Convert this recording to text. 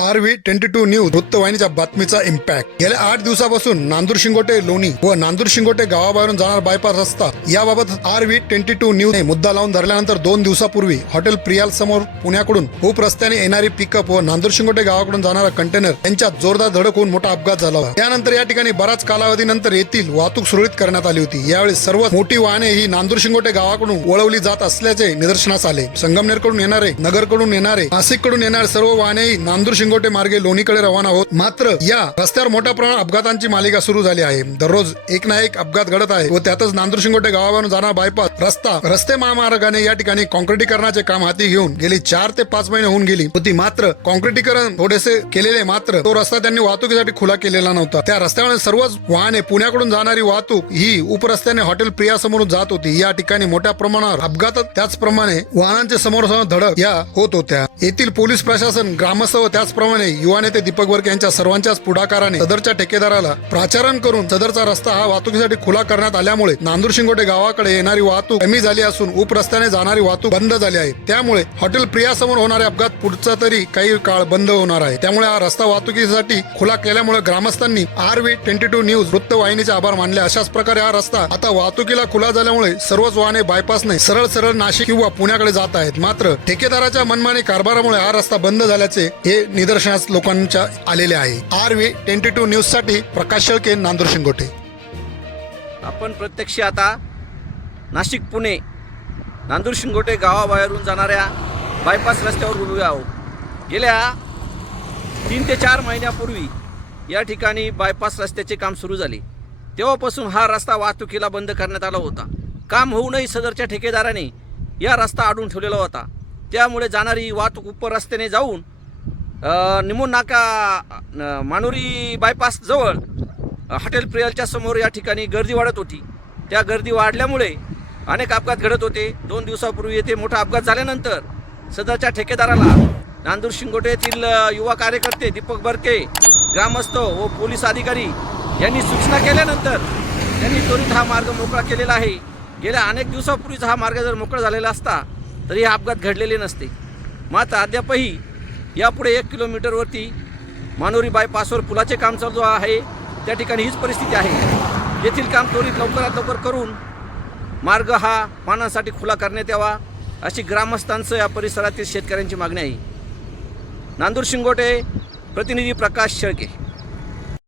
R V twenty two news वृत्तवाहिनीच्या बातमीचा impact गेल्या आठ दिवसापासून नांदूर शिंगोटे लोणी व नांदूर शिंगोटे गावाबाहेरून जाणार बायपास रस्ता याबाबत R V twenty two news ने मुद्दा लावून धरल्यानंतर दोन दिवसापूर्वी हॉटेल प्रियाल समोर पुण्याकडून खूप रस्त्याने येणारी पिकअप व नांदूर शिंगोटे गावाकडून जाणारा कंटेनर यांच्यात जोरदार धडक होऊन मोठा अपघात झाला होता. त्यानंतर या ठिकाणी बराच कालावधीनंतर येथील वाहतूक सुरळीत करण्यात आली होती. यावेळी सर्व मोठी वाहने ही नांदूर शिंगोटे गावाकडून वळवली जात असल्याचे निदर्शनास आले. संगमनेरकडून येणारे नगरकडून येणारे नाशिककडून येणारे सर्व वाहनेही नांदूर शिंगोटे मार्गे लोणीकडे रवाना होत मात्र या रस्त्यावर मोठ्या प्रमाणात अपघातांची मालिका सुरू झाली आहे. दररोज एक ना एक अपघात घडत आहे व त्यातच नांदूर शिंगोटे गावावरून जाणार बायपास रस्ता रस्ते महामार्गाने या ठिकाणी कॉन्क्रिटीकरणाचे काम हाती घेऊन गेली चार ते पाच महिने होऊन गेली होती. मात्र कॉन्क्रिटीकरण थोडेसे केलेले मात्र तो रस्ता त्यांनी वाहतुकीसाठी खुला केलेला नव्हता. त्या रस्त्यावर सर्वच वाहने पुण्याकडून जाणारी वाहतूक ही उपरस्त्याने हॉटेल प्रिया समोरून जात होती. या ठिकाणी मोठ्या प्रमाणावर अपघात त्याचप्रमाणे वाहनांचे समोर धडक या होत होत्या. येथील पोलीस प्रशासन ग्रामस्थ व त्याचप्रमाणे युवा नेते दीपक वर्ग यांच्या सर्वांच्याच पुढाकाराने सदरच्या ठेकेदाराला प्राचारण करून सदरचा रस्ता हा वाहतुकीसाठी खुला करण्यात आल्यामुळे नांदूर शिंगोटे गावाकडे येणारी वाहतूक कमी झाली असून उपरस्त्याने जाणारी वाहतूक बंद झाली आहे. त्यामुळे हॉटेल प्रिया समोर होणारे अपघात पुढचा तरी काही काळ बंद होणार आहे. त्यामुळे हा रस्ता वाहतुकीसाठी खुला केल्यामुळे ग्रामस्थांनी R V twenty two news वृत्तवाहिनीचे आभार मानले. अशाच प्रकारे हा रस्ता आता वाहतुकीला खुला झाल्यामुळे सर्वच वाहने बायपासने सरळ सरळ नाशिक किंवा पुण्याकडे जात आहेत. मात्र ठेकेदाराच्या मनमानी कारभारामुळे हा रस्ता बंद झाल्याचे हे निदर्शनास लोकांच्या आलेले आहे. आर व्ही ट्वेंटी टू न्यूजसाठी प्रकाश शेळके नांदूर शिंगोटे. आपण प्रत्यक्ष आता नाशिक पुणे नांदूर शिंगोटे गावाबाहेरून जाणाऱ्या बायपास रस्त्यावर उभे आहोत. गेल्या तीन ते चार महिन्यापूर्वी या ठिकाणी बायपास रस्त्याचे काम सुरू झाले. तेव्हापासून हा रस्ता वाहतुकीला बंद करण्यात आला होता. काम होऊनही सदरच्या ठेकेदाराने या रस्ता अडून ठेवलेला होता. त्यामुळे जाणारी वाहतूक उपर रस्त्याने जाऊन निमून नाका मानुरी बायपास जवळ हॉटेल प्रियलच्या समोर या ठिकाणी गर्दी वाढत होती. त्या गर्दी वाढल्यामुळे अनेक अपघात घडत होते. दोन दिवसापूर्वी येथे मोठा अपघात झाल्यानंतर सदरच्या ठेकेदाराला नांदूर शिंगोटे येथील युवा कार्यकर्ते दीपक बर्के ग्रामस्थ व पोलीस अधिकारी यांनी सूचना केल्यानंतर त्यांनी त्वरित हा मार्ग मोकळा केलेला आहे. गेल्या अनेक दिवसापूर्वीच हा मार्ग जर मोकळा झालेला असता तरी हे अपघात घडलेले नसते. मात्र अद्यापही यापुढे एक किलोमीटरवरती मानोरी बायपासवर पुलाचे काम चालू आहे. त्या ठिकाणी हीच परिस्थिती आहे. येथील काम त्वरित लवकरात लवकर करून मार्ग हा वाहनांसाठी खुला करण्यात यावा अशी ग्रामस्थांचं या परिसरातील शेतकऱ्यांची मागणी आहे. नांदूर शिंगोटे प्रतिनिधी प्रकाश शेळके.